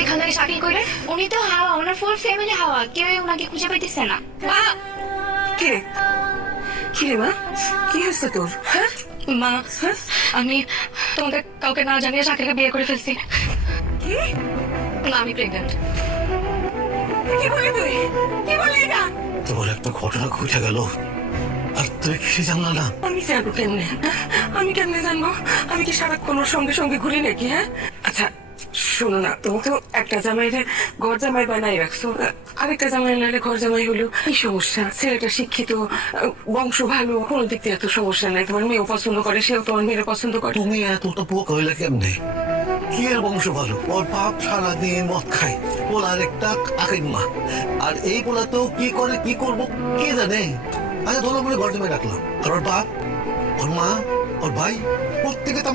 এখানে শাকিল করে উনি তো হাওয়া, ওনার ফুল ফ্যামিলি হাওয়া, কেউ ওনাকে খুঁজে পাইতেছে না। মা, কে কি রে মা, কি হয়েছে তোর? হ্যাঁ মা, আমি তোমাদের কাউকে না জানিয়ে শাকিলকে বিয়ে করে ফেলছি। কি না, আমি প্রেগনেন্ট। কি বলি তুই, কি বলি এটা? তোমার একটা ঘটনা ঘটে গেল আর তুমি কিছু জানলা না। আমি জানবো কেমনে? আমি কেমনে জানবো? আমি কি সারাক্ষণ ওর সঙ্গে সঙ্গে ঘুরি নাকি? হ্যাঁ আচ্ছা শোনো না, তুমি তো একটা জামাইরে ঘর জামাই বানাই রাখছো, আরেকটা জামাই নাহলে ঘর জামাই হলো কি সমস্যা? ছেলেটা শিক্ষিত, বংশ ভালো, কোনো দিক দিয়ে এত সমস্যা নাই। তোমার মেয়েও পছন্দ করে, সেও তোমার মেয়ের পছন্দ করে। তুমি এতটা পোক হইলে কেমনে? কি এর বংশ ভালো? ওর বাপ সারাদিন মদ খায়, ওর আরেকটা আকিম্মা, আর এই পোলা তো কি করে কি করবো কে জানে। আচ্ছা ধরো বলে ঘর জমে রাখলাম, আর ওর বাপ, ওর মা, ওর ভাই প্রত্যেকে তো